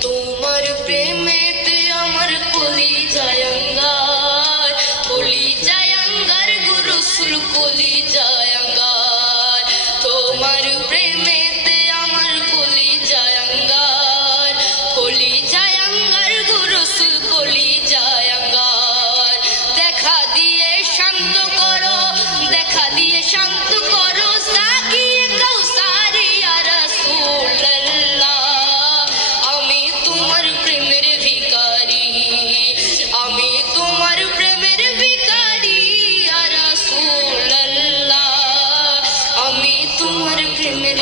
তোমার প্রেমেতে আমার কলি জায়ঙ্গার, কলি জায়ঙ্গার গুরুসুল কলি জায়ঙ্গার। তোমার প্রেমেতে আমার কলি জায়ঙ্গার, কলি জায়ঙ্গার গুরুসুল কলি জায়ঙ্গার। দেখা দিয়ে শান্ত করো, দেখা দিয়ে শান্ত করো সাকিয়ে কৌসারি ইয়া রাসূলুল্লাহ। আমি তোমার প্রেমের ভিখারি, আমি তোমার প্রেমের ভিখারি ইয়া রাসূলুল্লাহ। আমি তোমার প্রেমের